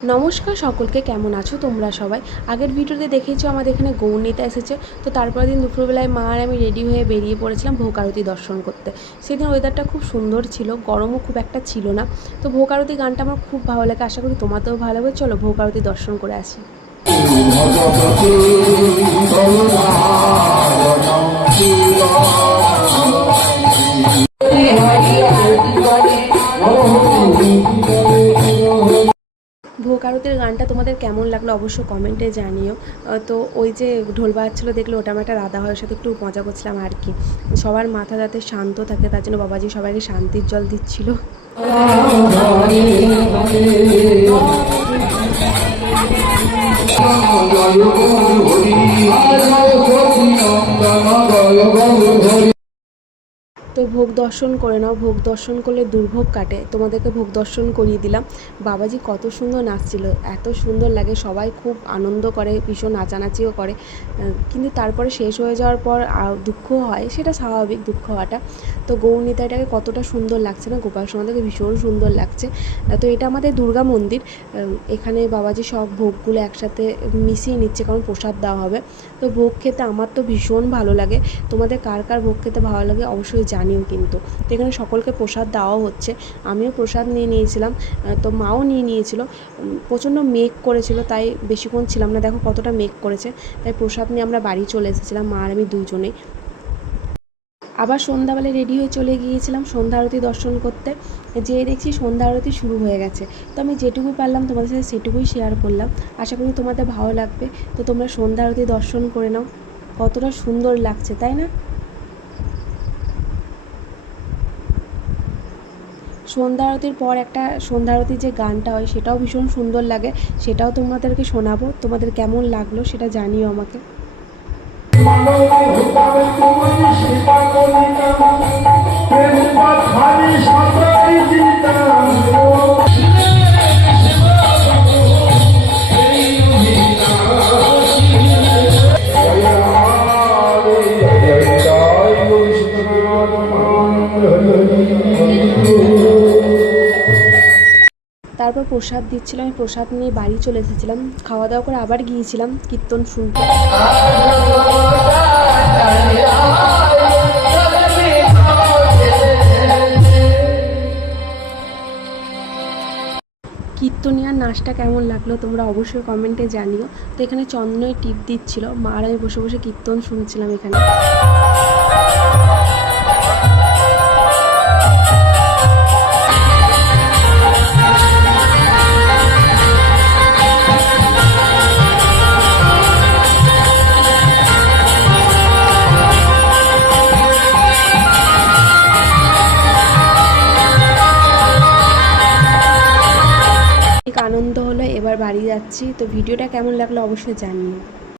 নমস্কার সকলকে, কেমন আছো তোমরা সবাই? আগের ভিডিওতে দেখেছো আমাদের এখানে গৌরনীতা এসেছে। তো তারপরের দিন দুপুরবেলায় মা আর আমি রেডি হয়ে বেরিয়ে পড়েছিলাম ভোগ আরতি দর্শন করতে। সেদিন ওয়েদারটা খুব সুন্দর ছিল, গরমও খুব একটা ছিল না। তো ভোগ আরতি গানটা আমার খুব ভালো লাগে, আশা করি তোমাদেরও ভালো লাগবে। চলো ভোগ আরতি দর্শন করে আসি। ভোগ আরতির গানটা তোমাদের কেমন লাগলো অবশ্যই কমেন্টে জানিও। তো ওই যে ঢোল বাজাচ্ছিলো দেখলে, ওটা আমার একটা দাদা ভাইয়ের সাথে একটু মজা করছিলাম আর কি। সবার মাথা যাতে শান্ত থাকে তার জন্য বাবাজি সবাইকে শান্তির জল দিচ্ছিল। তো ভোগ দর্শন করে নাও, ভোগ দর্শন করলে দুর্ভোগ কাটে। তোমাদেরকে ভোগ দর্শন করিয়ে দিলাম। বাবাজি কত সুন্দর নাচছিল, এত সুন্দর লাগে, সবাই খুব আনন্দ করে, ভীষণ নাচানাচিও করে। কিন্তু তারপরে শেষ হয়ে যাওয়ার পর দুঃখ হয়, সেটা স্বাভাবিক দুঃখ হওয়াটা। তো গৌরনীতাটাকে কতটা সুন্দর লাগছে না, গোপাল সোনাদেরকে ভীষণ সুন্দর লাগছে। তো এটা আমাদের দুর্গা মন্দির, এখানে বাবাজি সব ভোগগুলো একসাথে মিশিয়ে নিচ্ছে, কারণ প্রসাদ দেওয়া হবে। তো ভোগ খেতে আমার তো ভীষণ ভালো লাগে। তোমাদের কার কার ভোগ খেতে ভালো লাগে অবশ্যই জানিও কিন্তু। তো এখানে সকলকে প্রসাদ দেওয়াও হচ্ছে, আমিও প্রসাদ নিয়ে নিয়েছিলাম, তো মাও নিয়ে নিয়েছিল। প্রচণ্ড মেঘ করেছিল, তাই বেশিক্ষণ ছিলাম না। দেখো কতটা মেঘ করেছে, তাই প্রসাদ নিয়ে আমরা বাড়ি চলে এসেছিলাম, মা আর আমি দুইজনেই। আবার সন্ধ্যাবেলায় রেডি হয়ে চলে গিয়েছিলাম সন্ধ্যা আরতি দর্শন করতে। যেয়ে দেখছি সন্ধ্যা আরতি শুরু হয়ে গেছে। তো আমি যেটুকু পারলাম তোমাদের সাথে সেটুকুই শেয়ার করলাম, আশা করি তোমাদের ভালো লাগবে। তো তোমরা সন্ধ্যা আরতি দর্শন করে নাও, কতটা সুন্দর লাগছে তাই না? সন্ধ্যা আরতির পর একটা সন্ধ্যা আরতির যে গানটা হয় সেটাও ভীষণ সুন্দর লাগে, সেটাও তোমাদেরকে শোনাবো। তোমাদের কেমন লাগলো সেটা জানিও আমাকে। তারপর প্রসাদ দিচ্ছিলাম, আমি প্রসাদ নিয়ে বাড়ি চলে এসেছিলাম। খাওয়া দাওয়া করে আবার গিয়েছিলাম কীর্তন শুনতে। কীর্তনিয়ার নাচটা কেমন লাগলো তোমরা অবশ্যই কমেন্টে জানিও। তো এখানে চন্দনই টিপ দিচ্ছিল, মা আর আমি বসে বসে কীর্তন শুনছিলাম এখানে। আনন্দ হলো, এবার বাড়ি যাচ্ছি। তো ভিডিওটা কেমন লাগলো অবশ্যই জানিও।